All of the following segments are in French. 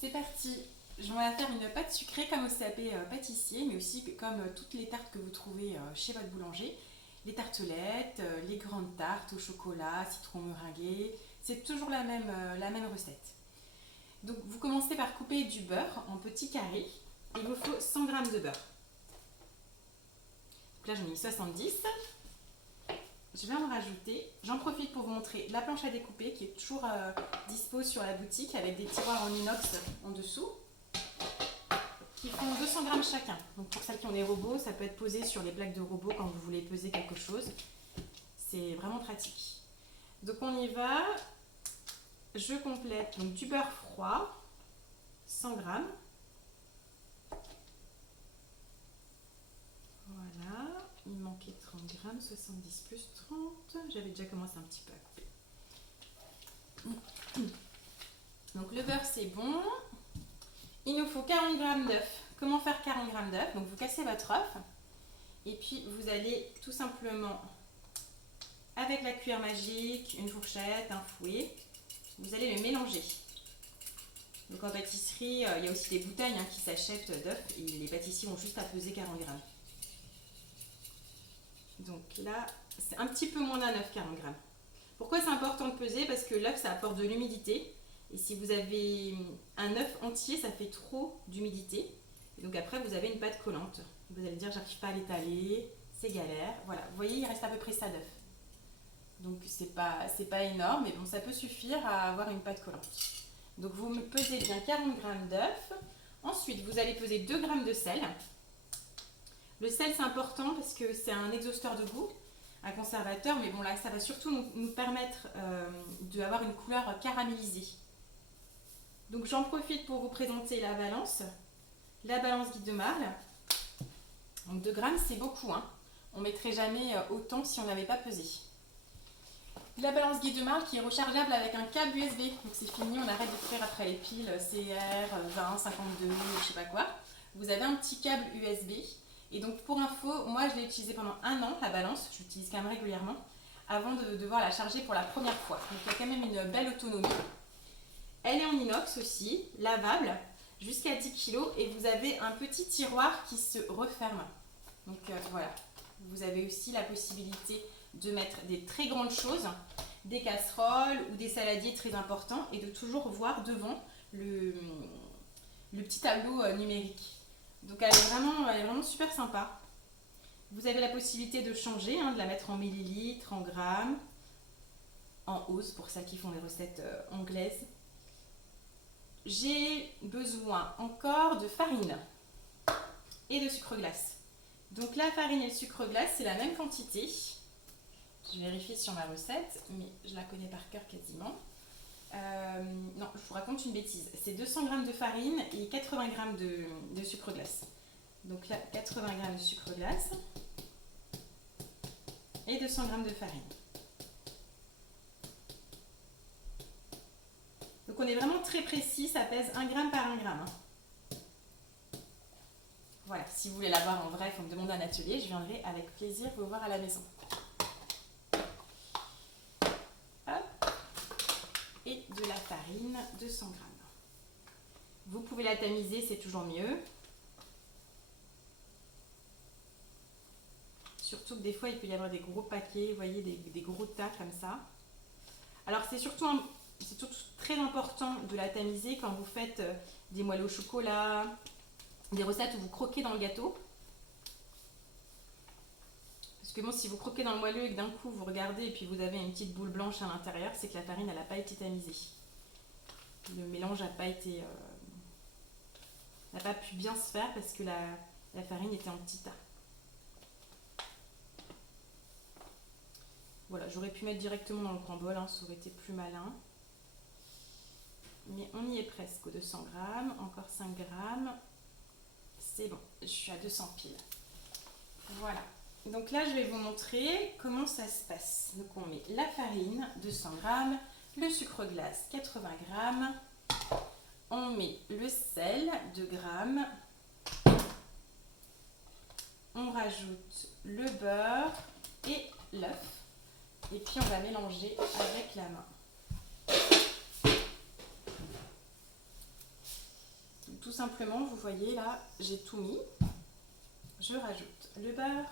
C'est parti. Je vais faire une pâte sucrée comme au CAP pâtissier, mais aussi comme toutes les tartes que vous trouvez chez votre boulanger. Les tartelettes, les grandes tartes au chocolat, citron meringué, c'est toujours la même recette. Donc vous commencez par couper du beurre en petits carrés. Il vous faut 100 g de beurre. Donc là j'en ai mis 70. Je vais en rajouter. J'en profite pour vous montrer la planche à découper qui est toujours dispo sur la boutique avec des tiroirs en inox en dessous qui font 200 g chacun. Donc pour celles qui ont des robots, ça peut être posé sur les plaques de robot quand vous voulez peser quelque chose. C'est vraiment pratique. Donc on y va. Je complète donc du beurre froid, 100 g. Voilà, il manquait 30 g, 70 plus 30. J'avais déjà commencé un petit peu à couper. Donc le beurre c'est bon. Il nous faut 40 g d'œufs. Comment faire 40 g d'œufs? Donc vous cassez votre œuf et puis vous allez tout simplement, avec la cuillère magique, une fourchette, un fouet, vous allez le mélanger. Donc en pâtisserie, il y a aussi des bouteilles qui s'achètent d'œufs et les pâtissiers ont juste à peser 40 g. Donc là, c'est un petit peu moins d'un œuf, 40 g. Pourquoi c'est important de peser? Parce que l'œuf, ça apporte de l'humidité. Et si vous avez un œuf entier, ça fait trop d'humidité. Et donc après, vous avez une pâte collante. Vous allez dire, j'arrive pas à l'étaler, c'est galère. Voilà, vous voyez, il reste à peu près ça d'œuf. Donc c'est pas énorme, mais bon, ça peut suffire à avoir une pâte collante. Donc vous pesez bien 40 g d'œuf. Ensuite, vous allez peser 2 g de sel. Le sel, c'est important parce que c'est un exhausteur de goût, un conservateur, mais bon là, ça va surtout nous permettre d'avoir une couleur caramélisée. Donc j'en profite pour vous présenter la balance Guy de Marle. Donc 2 grammes, c'est beaucoup, hein. On ne mettrait jamais autant si on n'avait pas pesé. La balance Guy de Marle qui est rechargeable avec un câble USB. Donc c'est fini, on arrête de courir après les piles CR, 20, 52, je sais pas quoi. Vous avez un petit câble USB. Et donc pour info, moi je l'ai utilisé pendant 1 an, la balance, je l'utilise quand même régulièrement, avant de devoir la charger pour la première fois. Donc il y a quand même une belle autonomie. Elle est en inox aussi, lavable, jusqu'à 10 kg et vous avez un petit tiroir qui se referme. Donc voilà, vous avez aussi la possibilité de mettre des très grandes choses, des casseroles ou des saladiers très importants et de toujours voir devant le petit tableau numérique. Donc elle est vraiment super sympa. Vous avez la possibilité de changer, de la mettre en millilitres, en grammes, en ose pour celles qui font des recettes anglaises. J'ai besoin encore de farine et de sucre glace. Donc la farine et le sucre glace, c'est la même quantité. Je vérifie sur ma recette, mais je la connais par cœur quasiment. Non, je vous raconte une bêtise. C'est 200 g de farine et 80 g de sucre glace. Donc là, 80 g de sucre glace et 200 g de farine. Donc on est vraiment très précis, ça pèse 1 g par 1 g. Voilà, si vous voulez l'avoir en vrai, il faut me demander un atelier, je viendrai avec plaisir vous voir à la maison. Hop. Et de la farine, 200 g. Vous pouvez la tamiser, c'est toujours mieux. Surtout que des fois, il peut y avoir des gros paquets, vous voyez, des gros tas comme ça. Alors c'est surtout très important de la tamiser quand vous faites des moelleux au chocolat, des recettes où vous croquez dans le gâteau. Parce que bon, si vous croquez dans le moelleux et que d'un coup vous regardez et puis vous avez une petite boule blanche à l'intérieur, c'est que la farine, elle n'a pas été tamisée. Le mélange n'a pas pu bien se faire parce que la farine était en petits tas. Voilà, j'aurais pu mettre directement dans le grand bol, ça aurait été plus malin. Mais on y est presque aux 200 g, encore 5 g. C'est bon, je suis à 200 piles. Voilà. Donc là, je vais vous montrer comment ça se passe. Donc on met la farine, 200 g, le sucre glace, 80 g. On met le sel, 2 g. On rajoute le beurre et l'œuf. Et puis on va mélanger avec la main. tout simplement, vous voyez là, j'ai tout mis. Je rajoute le beurre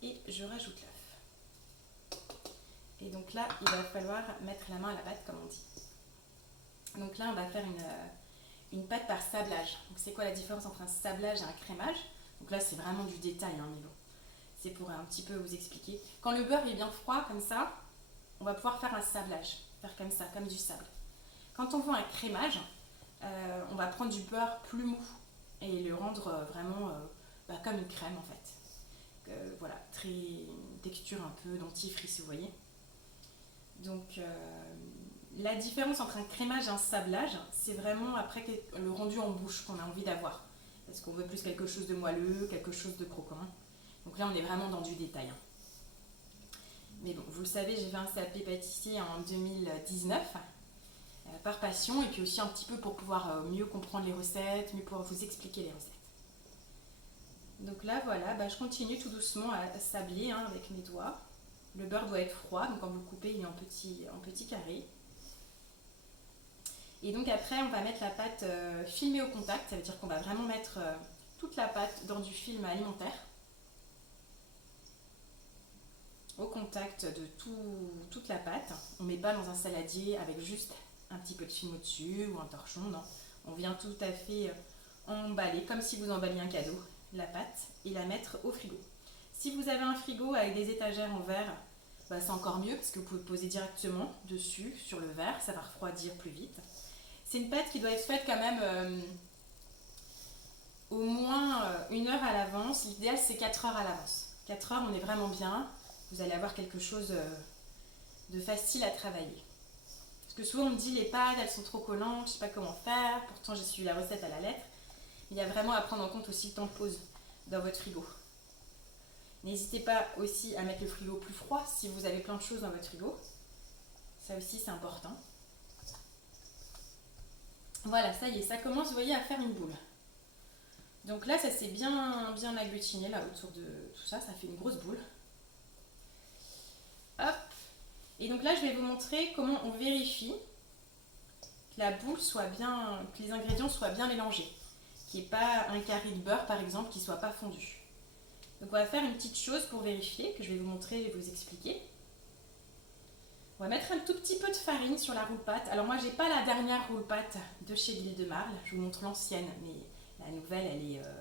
et je rajoute l'œuf. Et donc là, il va falloir mettre la main à la pâte, comme on dit. Donc là, on va faire une pâte par sablage. Donc c'est quoi la différence entre un sablage et un crémage? Donc là, c'est vraiment du détail, hein, mais bon. C'est pour un petit peu vous expliquer. Quand le beurre est bien froid, comme ça, on va pouvoir faire un sablage. Faire comme ça, comme du sable. Quand on veut un crémage, on va prendre du beurre plus mou et le rendre vraiment comme une crème en fait. Voilà, texture un peu dentifrice, vous voyez. Donc la différence entre un crémage et un sablage, c'est vraiment après le rendu en bouche qu'on a envie d'avoir. Parce qu'on veut plus quelque chose de moelleux, quelque chose de croquant. Donc là, on est vraiment dans du détail. Hein. Mais bon, vous le savez, j'ai fait un CAP pâtissier en 2019 par passion et puis aussi un petit peu pour pouvoir mieux comprendre les recettes, mieux pouvoir vous expliquer les recettes. Donc là, voilà, je continue tout doucement à sabler hein, avec mes doigts. Le beurre doit être froid, donc quand vous le coupez, il est en petits carrés. Et donc après, on va mettre la pâte filmée au contact, ça veut dire qu'on va vraiment mettre toute la pâte dans du film alimentaire. Au contact de toute la pâte. On ne met pas dans un saladier avec juste un petit peu de film au-dessus ou un torchon, non. On vient tout à fait emballer, comme si vous emballiez un cadeau, la pâte et la mettre au frigo. Si vous avez un frigo avec des étagères en verre, c'est encore mieux parce que vous pouvez poser directement dessus, sur le verre, ça va refroidir plus vite. C'est une pâte qui doit être faite quand même au moins 1 heure à l'avance. L'idéal c'est 4 heures à l'avance. 4 heures, on est vraiment bien. Vous allez avoir quelque chose de facile à travailler. Parce que souvent on me dit les pâtes elles sont trop collantes, je ne sais pas comment faire, pourtant j'ai suivi la recette à la lettre. Il y a vraiment à prendre en compte aussi le temps de pause dans votre frigo. N'hésitez pas aussi à mettre le frigo plus froid si vous avez plein de choses dans votre frigo. Ça aussi c'est important. Voilà, ça y est, ça commence, vous voyez, à faire une boule. Donc là, ça s'est bien agglutiné là autour de tout ça, ça fait une grosse boule. Hop. Et donc là, je vais vous montrer comment on vérifie que la boule soit bien, que les ingrédients soient bien mélangés. Qu'il n'y ait pas un carré de beurre, par exemple, qui ne soit pas fondu. Donc on va faire une petite chose pour vérifier, que je vais vous montrer et vous expliquer. On va mettre un tout petit peu de farine sur la roule-pâte. Alors moi, j'ai pas la dernière roule-pâte de chez L'Huile de Marle. Je vous montre l'ancienne, mais la nouvelle,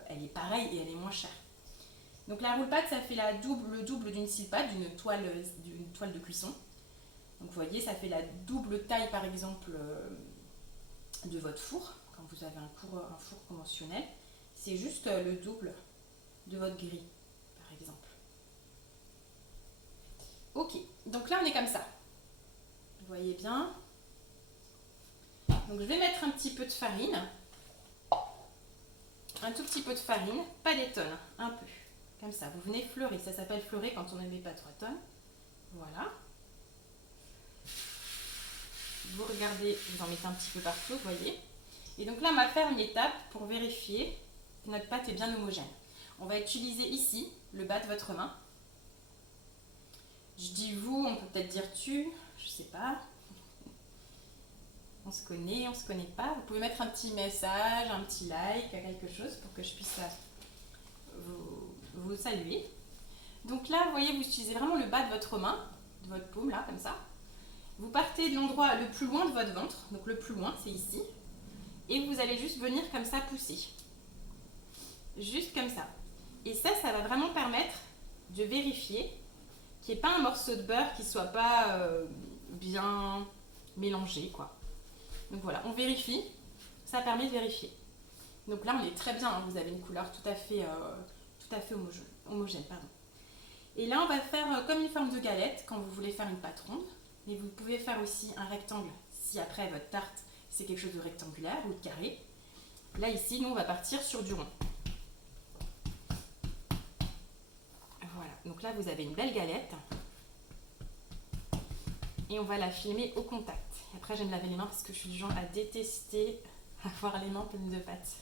elle est pareille et elle est moins chère. Donc la roule-pâte, ça fait le double d'une scie-pâte, d'une toile de cuisson. Donc vous voyez, ça fait la double taille, par exemple, de votre four. Quand vous avez un four conventionnel, c'est juste le double de votre grille, par exemple. Ok, donc là, on est comme ça. Vous voyez bien. Donc je vais mettre un petit peu de farine. Un tout petit peu de farine, pas des tonnes, un peu. Comme ça, vous venez fleurer. Ça s'appelle fleurer quand on ne met pas 3 tonnes. Voilà. Vous regardez, vous en mettez un petit peu partout, vous voyez. Et donc là, on va faire une étape pour vérifier que notre pâte est bien homogène. On va utiliser ici le bas de votre main. Je dis vous, on peut peut-être dire tu, je sais pas. On se connaît, on se connaît pas. Vous pouvez mettre un petit message, un petit like, quelque chose pour que je puisse vous saluer. Donc là, vous voyez, vous utilisez vraiment le bas de votre main, de votre paume, là, comme ça. Vous partez de l'endroit le plus loin de votre ventre, donc le plus loin, c'est ici. Et vous allez juste venir comme ça pousser. Juste comme ça. Et ça va vraiment permettre de vérifier qu'il n'y ait pas un morceau de beurre qui ne soit pas bien mélangé, quoi. Donc voilà, on vérifie. Ça permet de vérifier. Donc là, on est très bien. Hein, vous avez une couleur tout à fait homogène. Pardon. Et là, on va faire comme une forme de galette quand vous voulez faire une pâte ronde. Mais vous pouvez faire aussi un rectangle si après votre tarte, c'est quelque chose de rectangulaire ou de carré. Là, ici, nous, on va partir sur du rond. Voilà. Donc là, vous avez une belle galette. Et on va la filmer au contact. Et après, je vais me laver les mains parce que je suis du genre à détester avoir les mains pleines de pâtes.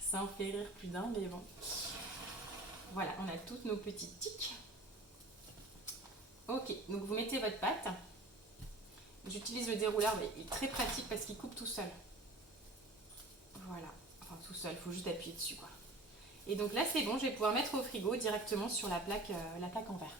Ça en fait rire plus d'un, mais bon. Voilà, on a toutes nos petites tiques. Ok, donc vous mettez votre pâte. j'utilise le dérouleur, mais il est très pratique parce qu'il coupe tout seul. Voilà, enfin tout seul, il faut juste appuyer dessus quoi. Et donc là c'est bon, je vais pouvoir mettre au frigo directement sur la plaque en verre.